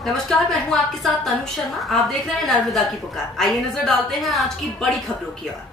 नमस्कार, मैं हूं आपके साथ तनु शर्मा। आप देख रहे हैं नर्मदा की पुकार। आइए नजर डालते हैं आज की बड़ी खबरों की ओर।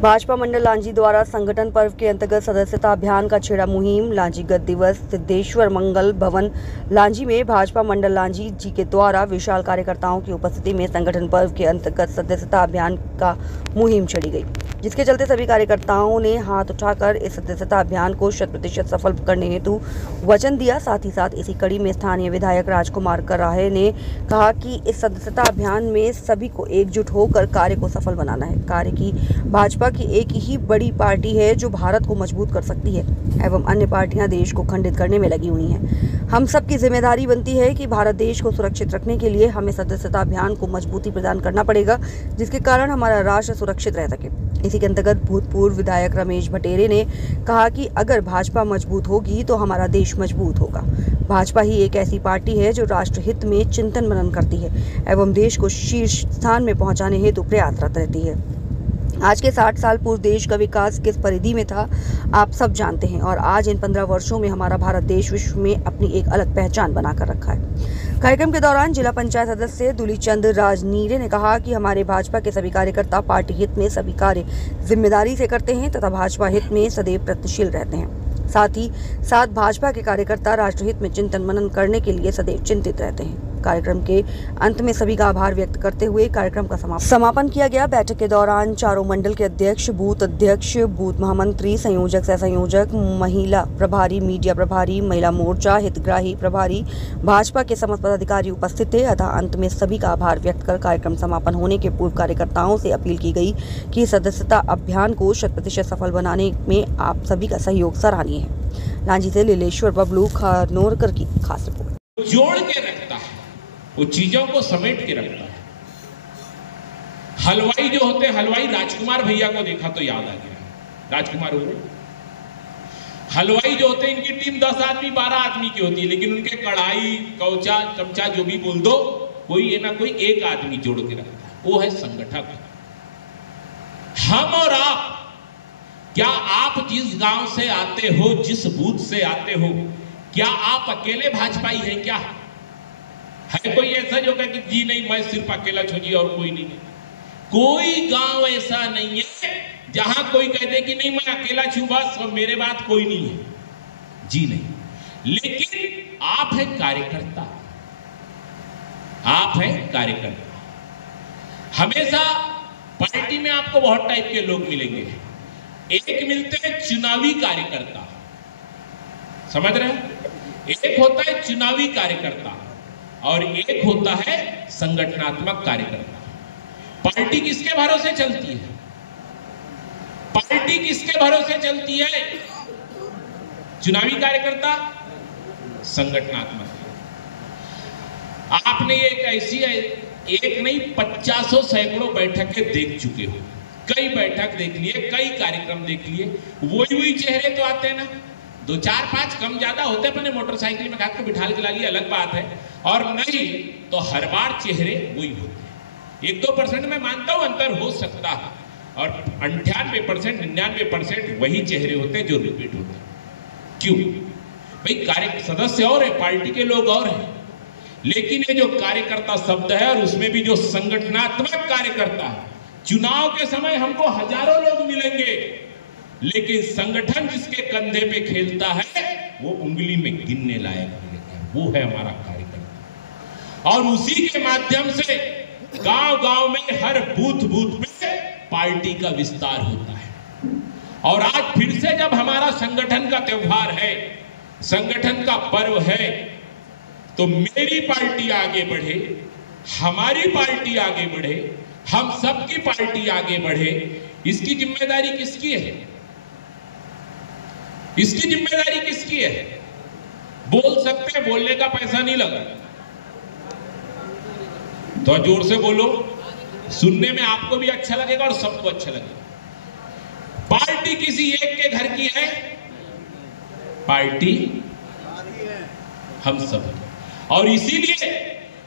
भाजपा मंडल लांजी द्वारा संगठन पर्व के अंतर्गत सदस्यता अभियान का छेड़ा मुहिम। लांजी गत दिवस सिद्धेश्वर मंगल भवन लांजी में भाजपा मंडल लांजी जी के द्वारा विशाल कार्यकर्ताओं की उपस्थिति में संगठन पर्व के अंतर्गत सदस्यता अभियान का मुहिम छेड़ी गई, जिसके चलते सभी कार्यकर्ताओं ने हाथ उठाकर इस सदस्यता अभियान को 100% सफल करने हेतु वचन दिया। साथ ही साथ इसी कड़ी में स्थानीय विधायक राजकुमार कराहे ने कहा कि इस सदस्यता अभियान में सभी को एकजुट होकर कार्य को सफल बनाना है। कार्य की भाजपा की एक ही बड़ी पार्टी है जो भारत को मजबूत कर सकती है एवं अन्य पार्टियां देश को खंडित करने में लगी हुई हैं। हम सबकी जिम्मेदारी बनती है कि भारत देश को सुरक्षित रखने के लिए हमें सदस्यता अभियान को मजबूती प्रदान करना पड़ेगा, जिसके कारण हमारा राष्ट्र सुरक्षित रह सके। इसी के अंतर्गत भूतपूर्व विधायक रमेश भटेरे ने कहा कि अगर भाजपा मजबूत होगी तो हमारा देश मजबूत होगा। भाजपा ही एक ऐसी पार्टी है जो राष्ट्रहित में चिंतन मनन करती है एवं देश को शीर्ष स्थान में पहुंचाने हेतु प्रयासरत रहती है। आज के 60 साल पूर्व देश का विकास किस परिधि में था आप सब जानते हैं, और आज इन 15 वर्षों में हमारा भारत देश विश्व में अपनी एक अलग पहचान बनाकर रखा है। कार्यक्रम के दौरान जिला पंचायत सदस्य दुलीचंद राजनीरे ने कहा कि हमारे भाजपा के सभी कार्यकर्ता पार्टी हित में सभी कार्य जिम्मेदारी से करते हैं तथा भाजपा हित में सदैव प्रयत्नशील रहते हैं। साथ ही साथ भाजपा के कार्यकर्ता राष्ट्रहित में चिंतन मनन करने के लिए सदैव चिंतित रहते हैं। कार्यक्रम के अंत में सभी का आभार व्यक्त करते हुए कार्यक्रम का समापन किया गया। बैठक के दौरान चारों मंडल के अध्यक्ष, बूथ महामंत्री, संयोजक, सह संयोजक, महिला प्रभारी, मीडिया प्रभारी, महिला मोर्चा हितग्राही प्रभारी, भाजपा के समस्त पदाधिकारी उपस्थित थे। अतः अंत में सभी का आभार व्यक्त कर कार्यक्रम समापन होने के पूर्व कार्यकर्ताओं से अपील की गई कि सदस्यता अभियान को 100% सफल बनाने में आप सभी का सहयोग सराहनीय है। लांजी से लीलेश्वर बबलू खानोरकर की खास रिपोर्ट। जोड़ के रखता है, वो चीजों को समेट के रखता है। हलवाई जो होते हैं, हलवाई राजकुमार भैया को देखा तो याद आ गया। राजकुमार हो गए हलवाई जो होते हैं, इनकी टीम 10 आदमी 12 आदमी की होती है, लेकिन उनके कढ़ाई, कौचा, चमचा जो भी बोल दो, कोई ये ना कोई एक आदमी जोड़ के रखता है, वो है संगठक। हम और आप, क्या आप जिस गांव से आते हो, जिस बूथ से आते हो, क्या आप अकेले भाजपाई हैं? क्या है कोई ऐसा जो कहे कि जी नहीं, मैं सिर्फ अकेला छू जी और कोई नहीं? कोई गांव ऐसा नहीं है जहां कोई कह दे कि नहीं मैं अकेला छू बस और मेरे बाद कोई नहीं है। जी नहीं, लेकिन आप हैं कार्यकर्ता, आप हैं कार्यकर्ता। हमेशा पार्टी में आपको बहुत टाइप के लोग मिलेंगे। एक मिलते हैं चुनावी कार्यकर्ता, समझ रहे हैं? एक होता है चुनावी कार्यकर्ता और एक होता है संगठनात्मक कार्यकर्ता। पार्टी किसके भरोसे चलती है? पार्टी किसके भरोसे चलती है? चुनावी कार्यकर्ता, संगठनात्मक। आपने एक ऐसी एक नहीं 50 सैकड़ों बैठकें देख चुके हो, कई बैठक देख लिए, कई कार्यक्रम देख लिए। वही चेहरे तो आते हैं ना, 2 4 5 कम ज्यादा होते, अपने मोटरसाइकिल में खाकर बिठा के ला लिए, अलग बात है। और नहीं तो हर बार चेहरे वही होते हैं। 1-2% में मानता हूं अंतर हो सकता है, और 98% 99% वही चेहरे होते हैं जो रिपीट होते हैं। क्यों भाई? कार्य सदस्य और है, पार्टी के लोग और हैं, लेकिन ये जो कार्यकर्ता शब्द है और उसमें भी जो संगठनात्मक कार्यकर्ता है, चुनाव के समय हमको हजारों लोग मिलेंगे, लेकिन संगठन जिसके कंधे पे खेलता है वो उंगली में गिनने लायक है, वो है हमारा कार्यकर्ता। और उसी के माध्यम से गांव-गांव में हर बूथ पे पार्टी का विस्तार होता है। और आज फिर से जब हमारा संगठन का त्योहार है, संगठन का पर्व है, तो मेरी पार्टी आगे बढ़े, हमारी पार्टी आगे बढ़े, हम सबकी पार्टी आगे बढ़े, इसकी जिम्मेदारी किसकी है? इसकी जिम्मेदारी किसकी है? बोल सकते हैं, बोलने का पैसा नहीं लगा, तो जोर से बोलो, सुनने में आपको भी अच्छा लगेगा और सबको अच्छा लगेगा। पार्टी किसी एक के घर की है, पार्टी हम सब, और इसीलिए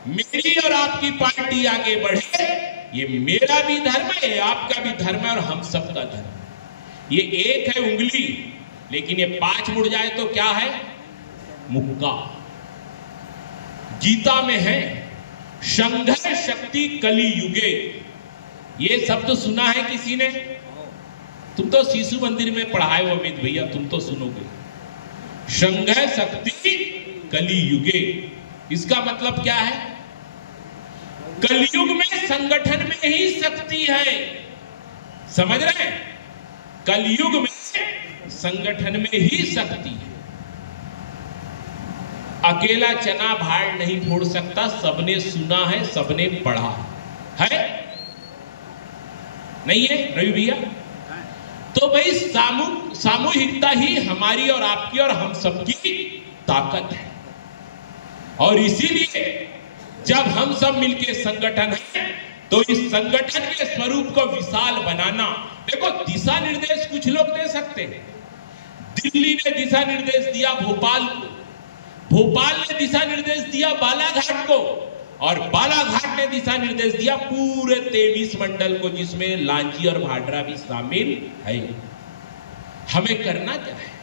मेरी और आपकी पार्टी आगे बढ़े, ये मेरा भी धर्म है, आपका भी धर्म है और हम सबका धर्म। ये एक है उंगली, लेकिन ये 5 मुड़ जाए तो क्या है? मुक्का। गीता में है, संघर्ष शक्ति कली युगे। ये शब्द सुना है किसी ने? तुम तो शिशु मंदिर में पढ़ाए हो अमित भैया, तुम तो सुनोगे। संघर्ष शक्ति कली युगे, इसका मतलब क्या है? कलयुग में संगठन में ही शक्ति है। समझ रहे हैं? कलयुग में संगठन में ही शक्ति है। अकेला चना भाड़ नहीं फोड़ सकता, सबने सुना है, सबने पढ़ा है, नहीं है रवि भैया? तो भाई सामूहिकता ही हमारी और आपकी और हम सबकी ताकत है। और इसीलिए जब हम सब मिलके संगठन है तो इस संगठन के स्वरूप को विशाल बनाना। देखो, दिशा निर्देश कुछ लोग दे सकते हैं। दिल्ली ने दिशा निर्देश दिया भोपाल को, भोपाल ने दिशा निर्देश दिया बालाघाट को, और बालाघाट ने दिशा निर्देश दिया पूरे 23 मंडल को, जिसमें लांजी और भाडरा भी शामिल है। हमें करना क्या है?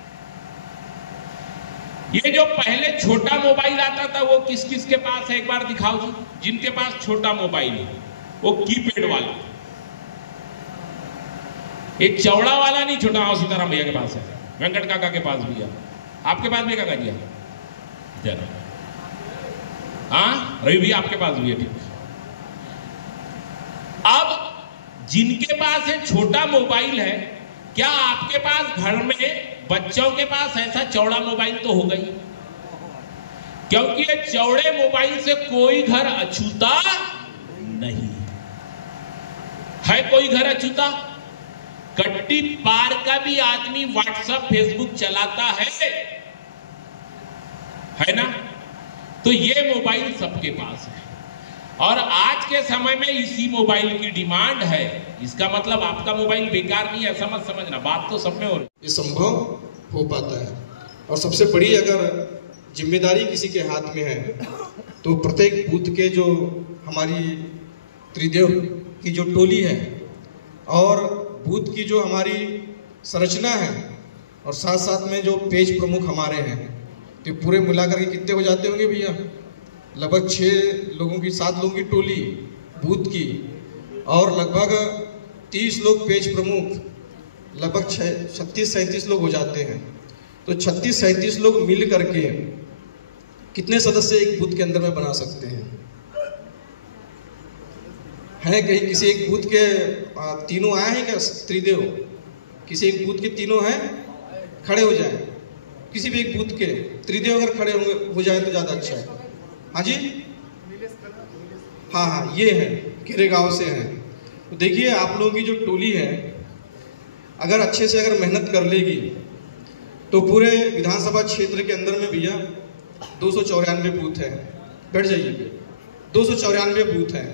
ये जो पहले छोटा मोबाइल आता था वो किस किस के पास है? एक बार दिखाओ जी। जिनके पास छोटा मोबाइल है वो कीपैड वाला, एक चौड़ा वाला नहीं, छोटा। सीताराम भैया के पास है, वेंकट काका के पास भी है, आपके पास भी काका जी है, हाँ रवि भैया आपके पास भी है, ठीक। अब जिनके पास है छोटा मोबाइल है, क्या आपके पास घर में बच्चों के पास ऐसा चौड़ा मोबाइल तो होगा ही, क्योंकि ये चौड़े मोबाइल से कोई घर अछूता नहीं है। कोई घर अछूता? गट्टी पार का भी आदमी व्हाट्सएप फेसबुक चलाता है ना? तो ये मोबाइल सबके पास है, और आज के समय में इसी मोबाइल की डिमांड है। इसका मतलब आपका मोबाइल बेकार नहीं है, ऐसा मत समझना, बात तो सब में हो रही है। ये संभव हो पाता है। और सबसे बड़ी अगर जिम्मेदारी किसी के हाथ में है तो प्रत्येक बूथ के जो हमारी त्रिदेव की जो टोली है और बूथ की जो हमारी संरचना है और साथ साथ में जो पेज प्रमुख हमारे हैं, तो पूरे मिलाकर के कितने हो जाते होंगे भैया? लगभग 6 लोगों की, 7 लोगों की टोली बूथ की, और लगभग 30 लोग पेज प्रमुख, लगभग 36-37 लोग हो जाते हैं। तो 36-37 लोग मिल करके कितने सदस्य एक बूथ के अंदर में बना सकते हैं? है कहीं किसी एक बूथ के तीनों आए हैं क्या त्रिदेव? किसी एक बूथ के तीनों हैं? खड़े हो जाए, किसी भी एक बूथ के त्रिदेव अगर खड़े होंगे हो जाए तो ज़्यादा अच्छा है। हाँ जी, हाँ, ये है, किरे गांव से हैं। तो देखिए, आप लोगों की जो टोली है अगर अच्छे से अगर मेहनत कर लेगी तो पूरे विधानसभा क्षेत्र के अंदर में भैया 294 बूथ है। बैठ जाइए, 294 बूथ हैं।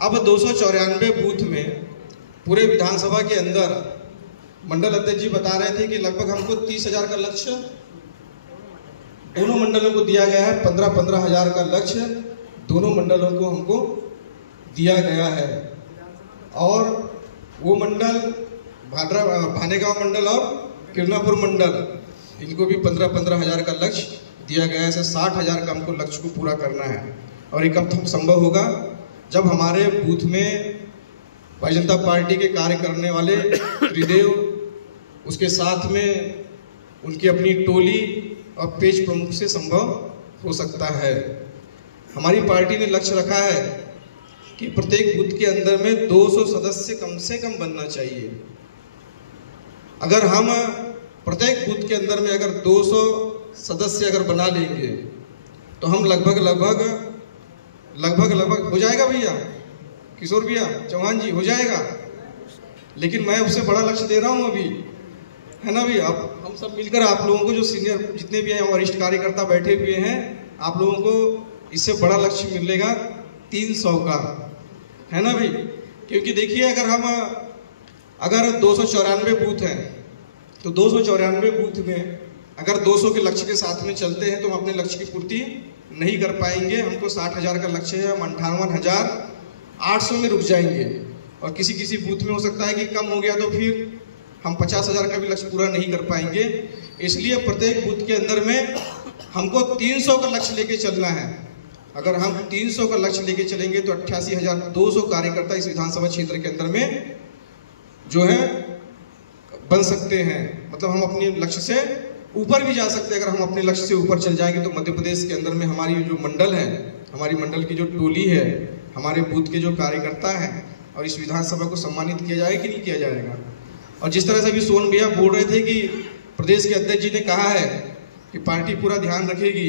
अब 294 बूथ में पूरे विधानसभा के अंदर मंडल अध्यक्ष जी बता रहे थे कि लगभग हमको 30,000 का लक्ष्य दोनों मंडलों को दिया गया है। 15-15 हजार का लक्ष्य दोनों मंडलों को हमको दिया गया है। और वो मंडल भानेगांव मंडल और किरनापुर मंडल, इनको भी 15-15 हजार का लक्ष्य दिया गया है। ऐसे 60,000 का हमको लक्ष्य को पूरा करना है। और ये कब तक संभव होगा? जब हमारे बूथ में भारतीय जनता पार्टी के कार्य करने वाले त्रिदेव, उसके साथ में उनकी अपनी टोली और पेज प्रमुख से संभव हो सकता है। हमारी पार्टी ने लक्ष्य रखा है कि प्रत्येक बूथ के अंदर में 200 सदस्य कम से कम बनना चाहिए। अगर हम प्रत्येक बूथ के अंदर में अगर 200 सदस्य अगर बना लेंगे तो हम लगभग हो जाएगा भैया, किशोर भैया, चौहान जी, हो जाएगा। लेकिन मैं उससे बड़ा लक्ष्य दे रहा हूँ अभी, है ना भैया? हम सब मिलकर आप लोगों को, जो सीनियर जितने भी हैं वरिष्ठ कार्यकर्ता बैठे हुए हैं, आप लोगों को इससे बड़ा लक्ष्य मिलेगा 300 का, है ना भाई? क्योंकि देखिए, अगर 294 बूथ हैं तो 294 बूथ में अगर 200 के लक्ष्य के साथ में चलते हैं तो हम अपने लक्ष्य की पूर्ति नहीं कर पाएंगे। हमको 60,000 का लक्ष्य है, हम 58,800 में रुक जाएंगे। और किसी किसी बूथ में हो सकता है कि कम हो गया तो फिर हम 50,000 का भी लक्ष्य पूरा नहीं कर पाएंगे। इसलिए प्रत्येक बूथ के अंदर में हमको 300 का लक्ष्य लेके चलना है। अगर हम 300 का लक्ष्य लेके चलेंगे तो 88,200 कार्यकर्ता इस विधानसभा क्षेत्र के अंदर में जो है बन सकते हैं। मतलब हम अपने लक्ष्य से ऊपर भी जा सकते हैं। अगर हम अपने लक्ष्य से ऊपर चल जाएंगे तो मध्य प्रदेश के अंदर में हमारी जो मंडल है, हमारी मंडल की जो टोली है, हमारे बूथ के जो कार्यकर्ता हैं, और इस विधानसभा को सम्मानित किया जाएगा कि नहीं किया जाएगा। और जिस तरह से अभी सोन भैया बोल रहे थे कि प्रदेश के अध्यक्ष जी ने कहा है कि पार्टी पूरा ध्यान रखेगी